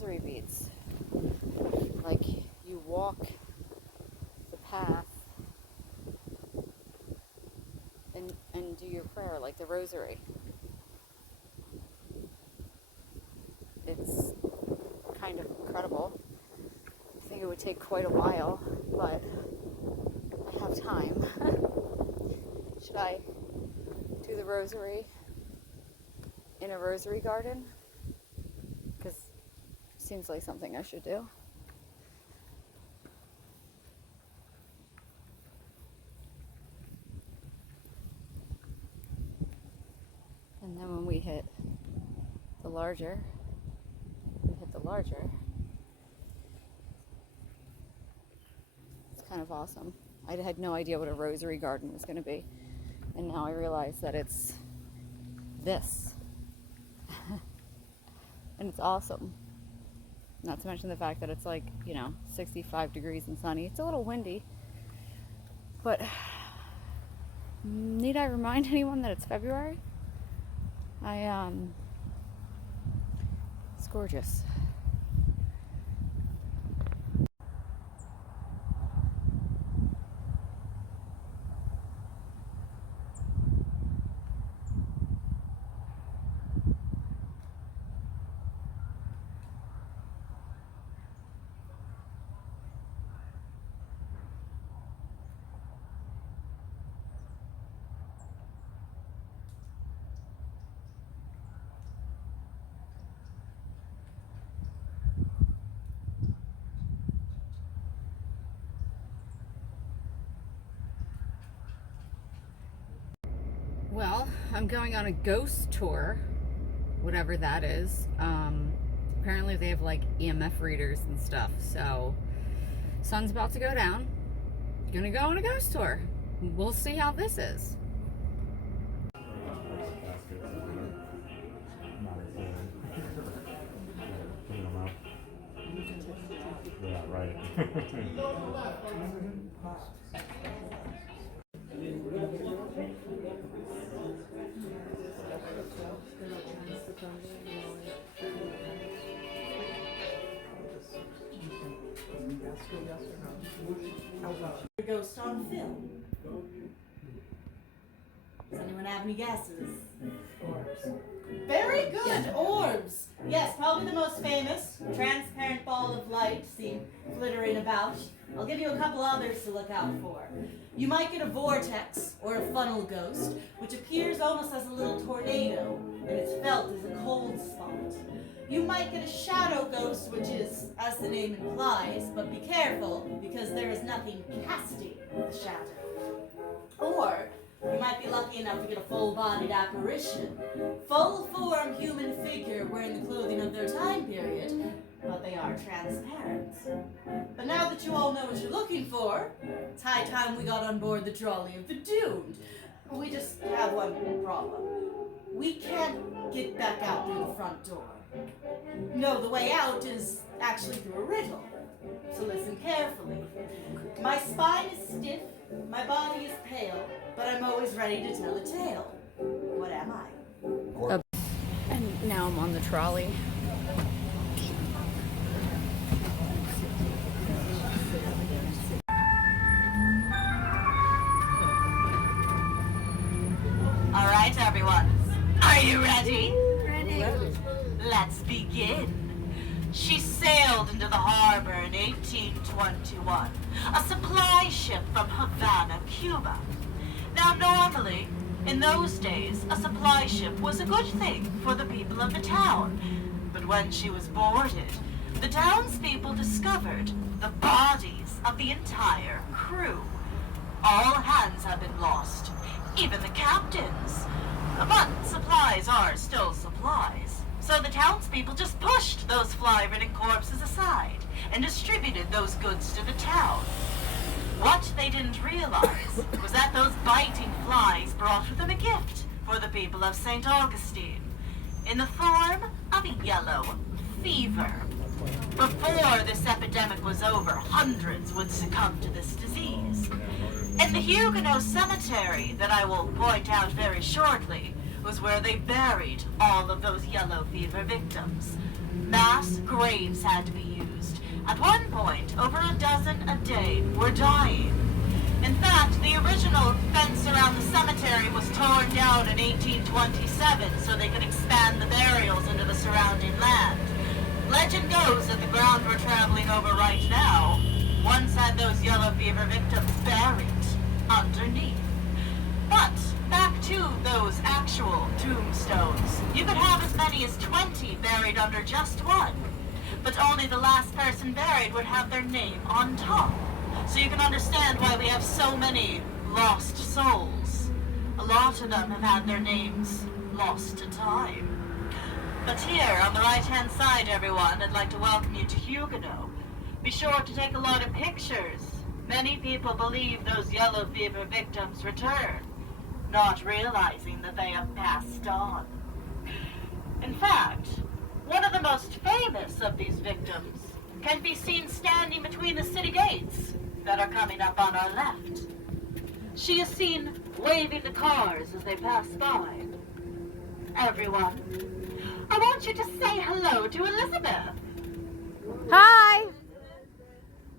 rosary beads. Like you walk the path and do your prayer like the rosary. It's kind of incredible. I think it would take quite a while, but I have time. Should I do the rosary in a rosary garden? Because it seems like something I should do. And then when we hit the larger, it's kind of awesome. I had no idea what a rosary garden was going to be. And now I realize that it's this. And it's awesome. Not to mention the fact that it's like, 65 degrees and sunny. It's a little windy. But need I remind anyone that it's February? It's gorgeous. Well, I'm going on a ghost tour, whatever that is. Apparently they have like EMF readers and stuff, so sun's about to go down. Gonna go on a ghost tour. We'll see how this is. Yeah, right. Ghost on film. Does anyone have any guesses? Orbs. Very good, orbs. Yes, probably the most famous. Transparent ball of light seen flittering about. I'll give you a couple others to look out for. You might get a vortex or a funnel ghost, which appears almost as a little tornado, and it's felt as a cold spot. You might get a shadow ghost, which is, as the name implies, but be careful, because there is nothing casting the shadow. Or you might be lucky enough to get a full-bodied apparition, full-form human figure wearing the clothing of their time period, but they are transparent. But now that you all know what you're looking for, it's high time we got on board the trolley of the doomed. We just have one problem. We can't get back out through the front door. No, the way out is actually through a riddle. So listen carefully. My spine is stiff, my body is pale, but I'm always ready to tell a tale. What am I? And now I'm on the trolley. All right, everyone. Are you ready? Ready. Let's begin. She sailed into the harbor in 1821, a supply ship from Havana, Cuba. Now, normally, in those days, a supply ship was a good thing for the people of the town. But when she was boarded, the townspeople discovered the bodies of the entire crew. All hands have been lost, even the captains. But supplies are still supplies. So the townspeople just pushed those fly-ridden corpses aside and distributed those goods to the town. What they didn't realize was that those biting flies brought with them a gift for the people of St Augustine in the form of yellow fever. Before this epidemic was over, hundreds would succumb to this disease. In the Huguenot cemetery, that I will point out very shortly, was where they buried all of those yellow fever victims. Mass graves had to be used. At one point, over a dozen a day were dying. In fact, the original fence around the cemetery was torn down in 1827 so they could expand the burials into the surrounding land. Legend goes that the ground we're traveling over right now once had those yellow fever victims buried underneath. But back to those actual tombstones. You could have as many as 20 buried under just one, but only the last person buried would have their name on top. So you can understand why we have so many lost souls. A lot of them have had their names lost to time. But here, on the right-hand side, everyone, I'd like to welcome you to Huguenot. Be sure to take a lot of pictures. Many people believe those yellow fever victims return, not realizing that they have passed on. In fact, one of the most famous of these victims can be seen standing between the city gates that are coming up on our left. She is seen waving the cars as they pass by. Everyone, I want you to say hello to Elizabeth. Hi!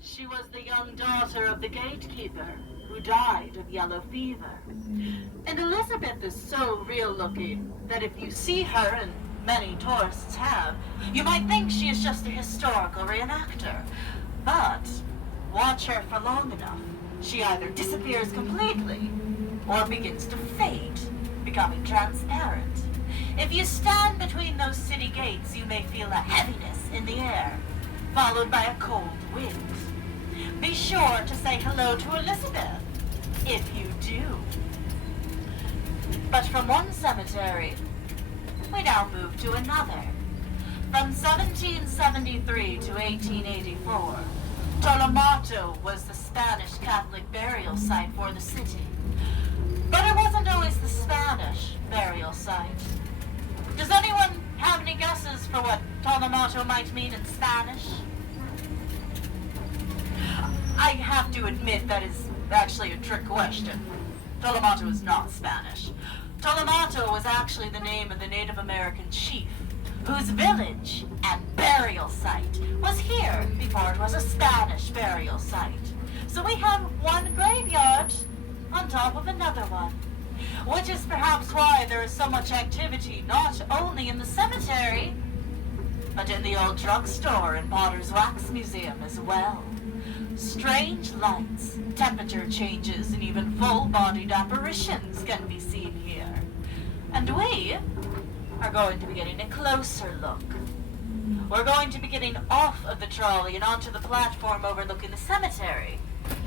She was the young daughter of the gatekeeper who died of yellow fever. And Elizabeth is so real looking that if you see her, and many tourists have, you might think she is just a historical reenactor. But watch her for long enough, she either disappears completely or begins to fade, becoming transparent. If you stand between those city gates, you may feel a heaviness in the air, followed by a cold wind. Be sure to say hello to Elizabeth, if you do. But from one cemetery, we now move to another. From 1773 to 1884, Tolomato was the Spanish Catholic burial site for the city. But it wasn't always the Spanish burial site. Does anyone have any guesses for what Tolomato might mean in Spanish? I have to admit that is actually a trick question. Tolomato is not Spanish. Tolomato was actually the name of the Native American chief, whose village and burial site was here before it was a Spanish burial site. So we have one graveyard on top of another one, which is perhaps why there is so much activity not only in the cemetery, but in the old drugstore and Potter's Wax Museum as well. Strange lights, temperature changes, and even full-bodied apparitions can be seen here. And we are going to be getting a closer look. We're going to be getting off of the trolley and onto the platform overlooking the cemetery.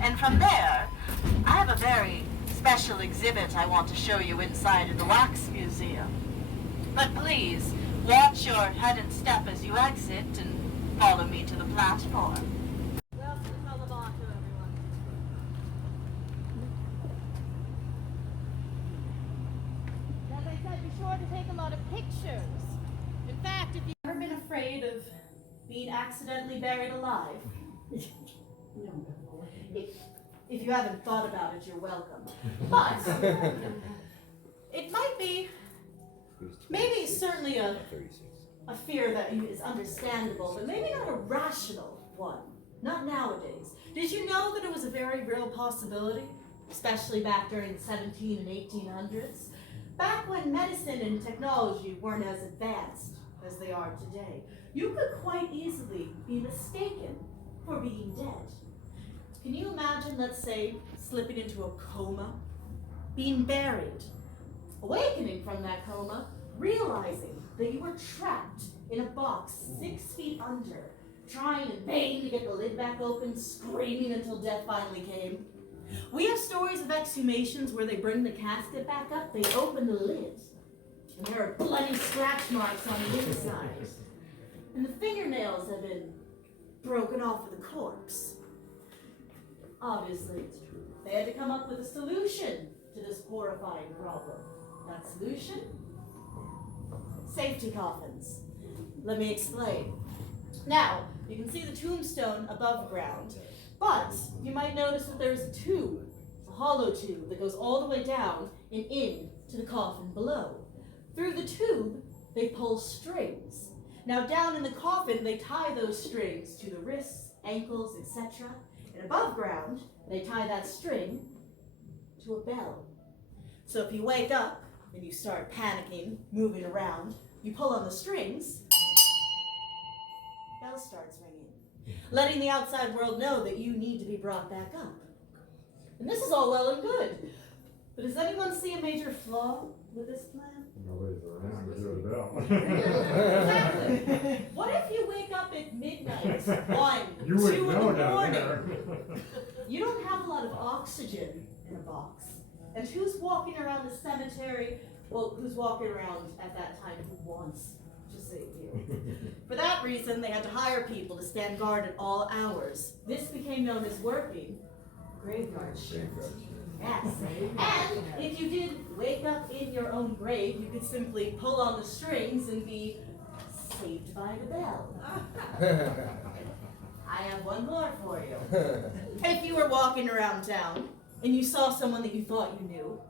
And from there, I have a very special exhibit I want to show you inside of the Wax Museum. But please, watch your head and step as you exit and follow me to the platform. Welcome to Tolomato, everyone. As I said, be sure to take a lot of pictures. In fact, if you've ever been afraid of being accidentally buried alive, if you haven't thought about it, you're welcome. But it might be, maybe certainly a fear that is understandable, but maybe not a rational one. Not nowadays. Did you know that it was a very real possibility, especially back during the 17 and 1800s? Back when medicine and technology weren't as advanced as they are today, you could quite easily be mistaken for being dead. Can you imagine, let's say, slipping into a coma, being buried, awakening from that coma, realizing that you were trapped in a box 6 feet under, trying in vain to get the lid back open, screaming until death finally came? We have stories of exhumations where they bring the casket back up, they open the lid, and there are bloody scratch marks on the inside. And the fingernails have been broken off of the corpse. Obviously, they had to come up with a solution to this horrifying problem. That solution? Safety coffins. Let me explain. Now, you can see the tombstone above ground, but you might notice that there's a tube, a hollow tube that goes all the way down and in to the coffin below. Through the tube, they pull strings. Now down in the coffin, they tie those strings to the wrists, ankles, etc. And above ground, they tie that string to a bell. So if you wake up and you start panicking, moving around, you pull on the strings, bell starts ringing, letting the outside world know that you need to be brought back up. And this is all well and good. But does anyone see a major flaw with this plan? Nobody's around to do the bell. Exactly. What if you wake up at midnight, 1, You 2 would in the know down morning? there. You don't have a lot of oxygen in a box. And who's walking around the cemetery? Well, who's walking around at that time who wants to save you? For that reason, they had to hire people to stand guard at all hours. This became known as working graveyard shift. Yes. And if you did wake up in your own grave, you could simply pull on the strings and be saved by the bell. I have one more for you. If you were walking around town and you saw someone that you thought you knew,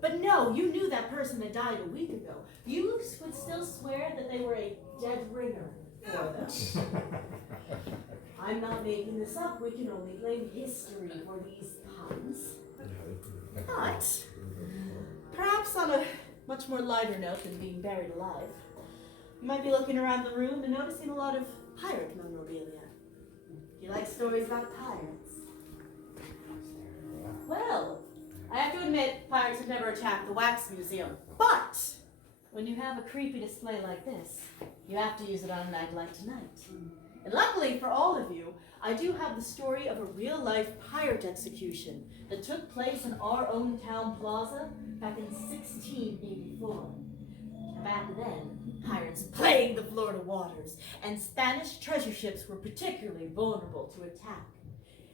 but no, you knew that person had died a week ago, you would still swear that they were a dead ringer for them. I'm not making this up. We can only blame history for these puns. But perhaps on a much more lighter note than being buried alive, you might be looking around the room and noticing a lot of pirate memorabilia. Do you like stories about pirates? Well, I have to admit, pirates have never attacked the Wax Museum. But when you have a creepy display like this, you have to use it on a night like tonight. And luckily for all of you, I do have the story of a real-life pirate execution that took place in our own town plaza back in 1684. Back then, pirates plagued the Florida waters, and Spanish treasure ships were particularly vulnerable to attack.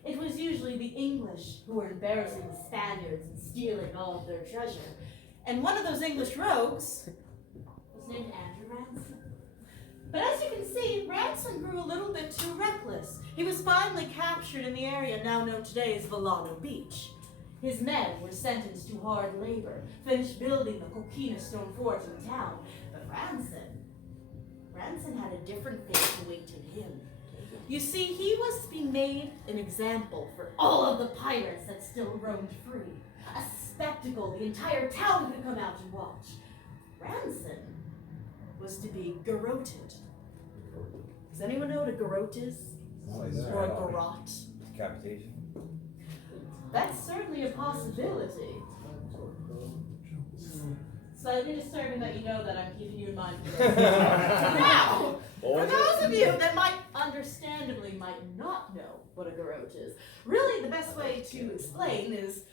It was usually the English who were embarrassing the Spaniards and stealing all of their treasure. And one of those English rogues was named Andrew Ransom. But as you can see, Ransom grew a little bit too reckless. He was finally captured in the area now known today as Volano Beach. His men were sentenced to hard labor, finished building the Coquina stone fort in town. But Ransom had a different fate awaiting him. You see, he was to be made an example for all of the pirates that still roamed free. A spectacle the entire town could come out and watch. Ransom was to be garroted. Does anyone know what a garrote is? Or a garrote? Decapitation. That's certainly a possibility. Slightly disturbing that you know that I'm keeping you in mind for this. Now, for those of you that might understandably might not know what a garrote is, really the best way to explain is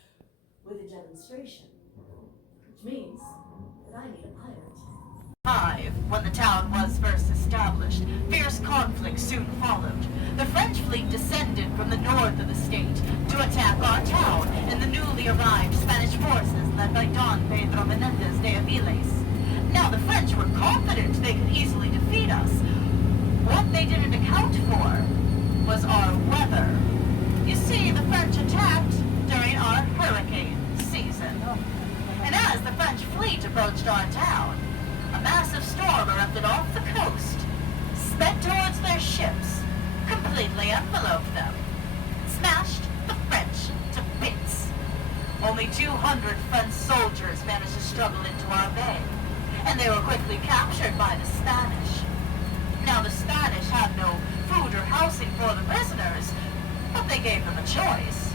with a demonstration. Which means that I need a pirate. When the town was first established, fierce conflict soon followed. The French fleet descended from the north of the state to attack our town and the newly arrived Spanish forces led by Don Pedro Menendez de Aviles. Now the French were confident they could easily defeat us. What they didn't account for was our weather. You see, the French attacked during our hurricane season. And as the French fleet approached our town, a massive storm erupted off the coast, sped towards their ships, completely enveloped them, smashed the French to bits. Only 200 French soldiers managed to struggle into our bay, and they were quickly captured by the Spanish. Now the Spanish had no food or housing for the prisoners, but they gave them a choice.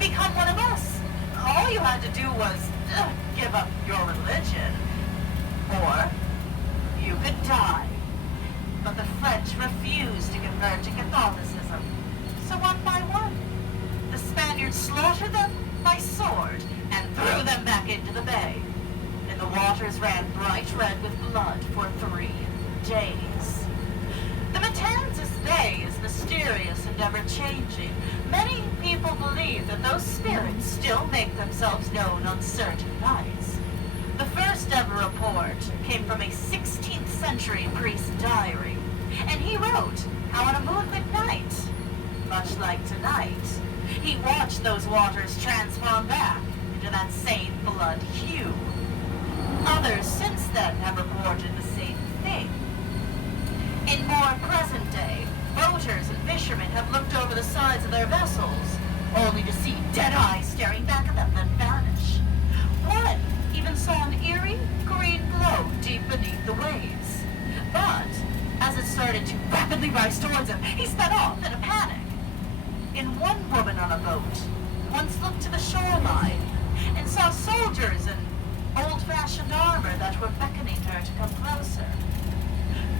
Become one of us. All you had to do was give up your religion. Or you could die. But the French refused to convert to Catholicism. So one by one, the Spaniards slaughtered them by sword and threw them back into the bay. And the waters ran bright red with blood for 3 days. The Matanzas Bay is mysterious and ever-changing. Many people believe that those spirits still make themselves known on certain nights. The first ever report came from a 16th century priest's diary, and he wrote how on a moonlit night, much like tonight, he watched those waters transform back into that same blood hue. Others since then have reported the same thing. In more present day, boaters and fishermen have looked over the sides of their vessels, only to see dead eyes staring back at them, then vanish. One even saw an eerie green glow deep beneath the waves. But as it started to rapidly rise towards him, he sped off in a panic. In one woman on a boat once looked to the shoreline and saw soldiers in old-fashioned armor that were beckoning her to come closer.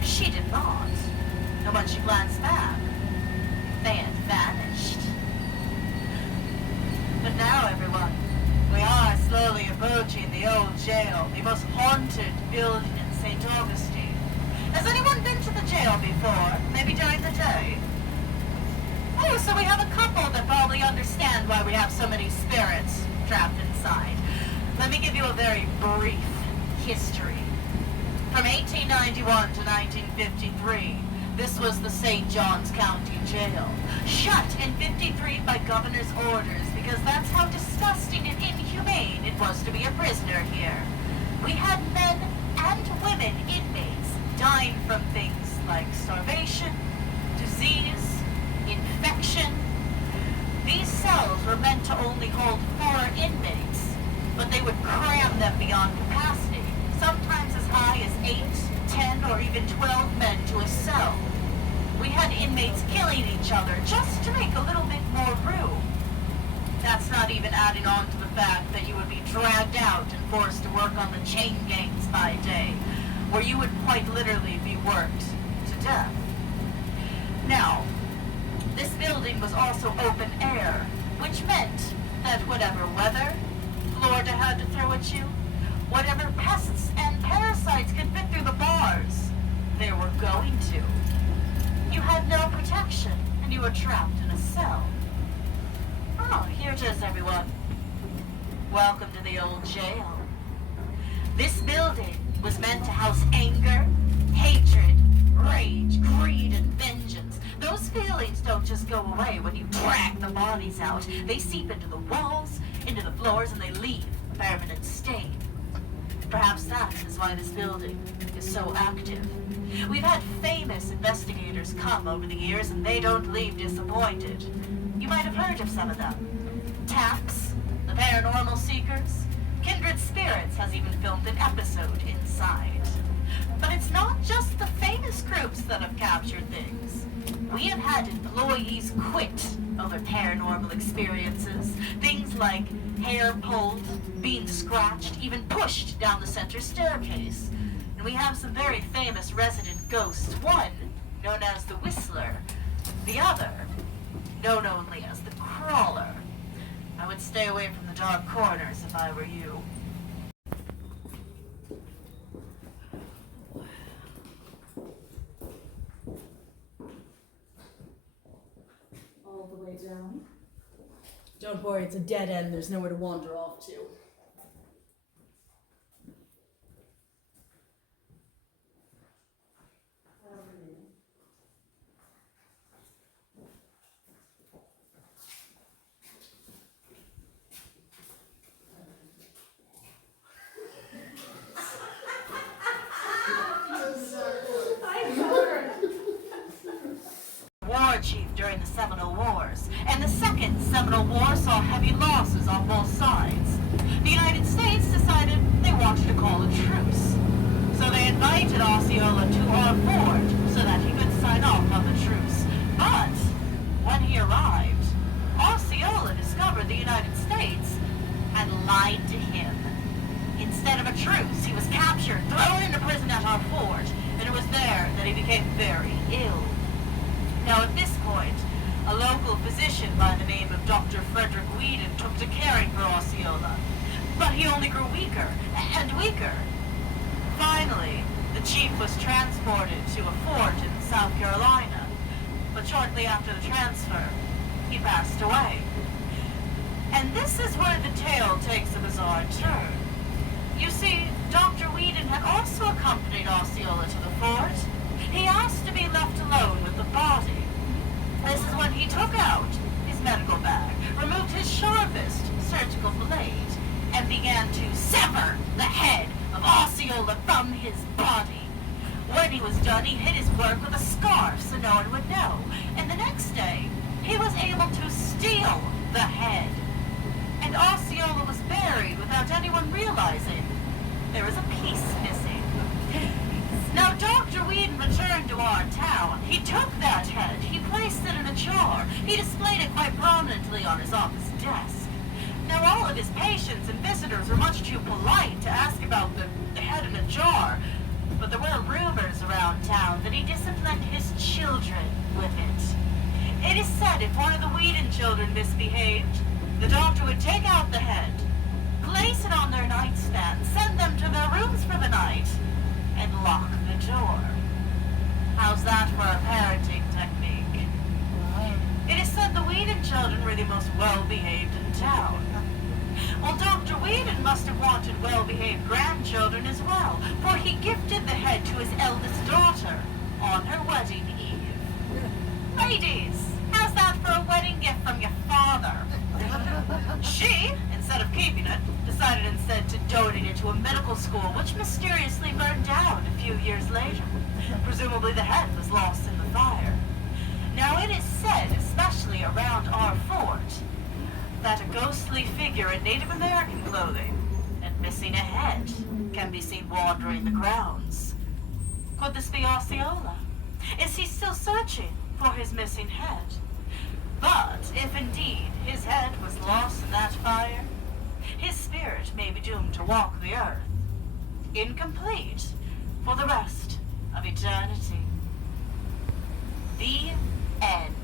She did not, and when she glanced back, they had vanished. But now, everyone, we are slowly approaching the old jail, the most haunted building in St. Augustine. Has anyone been to the jail before? Maybe during the day? Oh, so we have a couple that probably understand why we have so many spirits trapped inside. Let me give you a very brief history. From 1891 to 1953, this was the St. John's County Jail. Shut in 53 by governor's orders, because that's how disgusting and inhumane it was to be a prisoner here. We had men and women inmates dying from things like starvation, disease, infection. These cells were meant to only hold 4 inmates, but they would cram them beyond capacity, sometimes as high as 8, 10, or even 12 men to a cell. We had inmates killing each other just to make a little bit more room. That's not even adding on to the fact that you would be dragged out and forced to work on the chain gangs by day, where you would quite literally be worked to death. Now, this building was also open air, which meant that whatever weather Florida had to throw at you, whatever pests and parasites could fit through the bars, they were going to. You had no protection, and you were trapped in a cell. Oh, here it is, everyone. Welcome to the old jail. This building was meant to house anger, hatred, rage, greed, and vengeance. Those feelings don't just go away when you drag the bodies out. They seep into the walls, into the floors, and they leave a permanent stain. Perhaps that is why this building is so active. We've had famous investigators come over the years, and they don't leave disappointed. You might have heard of some of them. Taps, the Paranormal Seekers, Kindred Spirits has even filmed an episode inside. But it's not just the famous groups that have captured things. We have had employees quit over paranormal experiences. Things like hair pulled, being scratched, even pushed down the center staircase. And we have some very famous resident ghosts. One known as the Whistler. The other known only as the Crawler. I would stay away from the dark corners if I were you. All the way down. Don't worry, it's a dead end. There's nowhere to wander off to. War chief during the Seminole Wars, and the Second Seminole War saw heavy losses on both sides. The United States decided they wanted to call a truce. So they invited Osceola to our fort so that he could sign off on the truce. But when he arrived, Osceola discovered the United States and lied to him. Instead of a truce, he was captured, thrown into prison at our fort, and it was there that he became very ill. Now at this point, a local physician by the name of Dr. Frederick Whedon took to caring for Osceola. But he only grew weaker and weaker. Finally, the chief was transported to a fort in South Carolina. But shortly after the transfer, he passed away. And this is where the tale takes a bizarre turn. You see, Dr. Whedon had also accompanied Osceola to the fort. He asked to be left alone with the body. This is when he took out his medical bag, removed his sharpest surgical blade, and began to sever the head of Osceola from his body. When he was done, he hid his work with a scarf so no one would know. And the next day, he was able to steal the head. And Osceola was buried without anyone realizing there was a piece missing. Now, Dr. Whedon returned to our town. He took that head. He placed it in a jar. He displayed it quite prominently on his office desk. Now, all of his patients and visitors were much too polite to ask about the head in a jar. But there were rumors around town that he disciplined his children with it. It is said if one of the Whedon children misbehaved, the doctor would take out the head, place it on their nightstand, send them to their rooms for the night, and lock the door. How's that for a parenting technique? It is said the Whedon children were the most well-behaved in town. Well, Dr. Whedon must have wanted well-behaved grandchildren as well, for he gifted the head to his eldest daughter on her wedding eve. Ladies, how's that for a wedding gift from your father? She, instead of keeping it, decided instead to donate it to a medical school, which mysteriously burned down a few years later. Presumably the head was lost in the fire. Now, it is said, especially around our fort, that a ghostly figure in Native American clothing and missing a head can be seen wandering the grounds. Could this be Osceola? Is he still searching for his missing head? But if indeed his head was lost in that fire, his spirit may be doomed to walk the earth, incomplete for the rest of eternity. The end.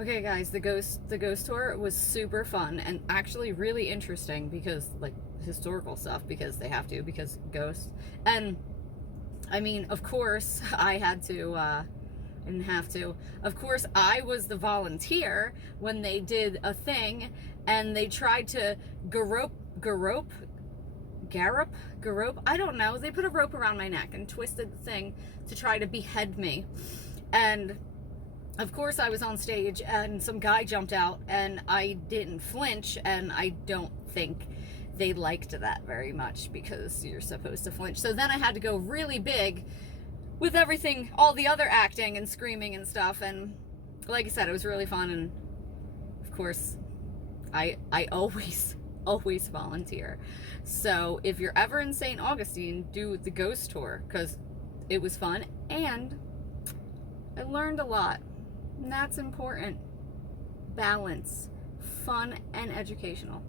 Okay, guys, the ghost tour was super fun and actually really interesting because, like, historical stuff, because they have to, because ghosts. And I mean, of course, I had to. I didn't have to. Of course, I was the volunteer when they did a thing, and they tried to garrote. I don't know. They put a rope around my neck and twisted the thing to try to behead me, and. Of course, I was on stage and some guy jumped out and I didn't flinch, and I don't think they liked that very much because you're supposed to flinch. So then I had to go really big with everything, all the other acting and screaming and stuff. And like I said, it was really fun. And of course, I always volunteer. So if you're ever in St. Augustine, do the ghost tour because it was fun and I learned a lot. And that's important. Balance, fun, and educational.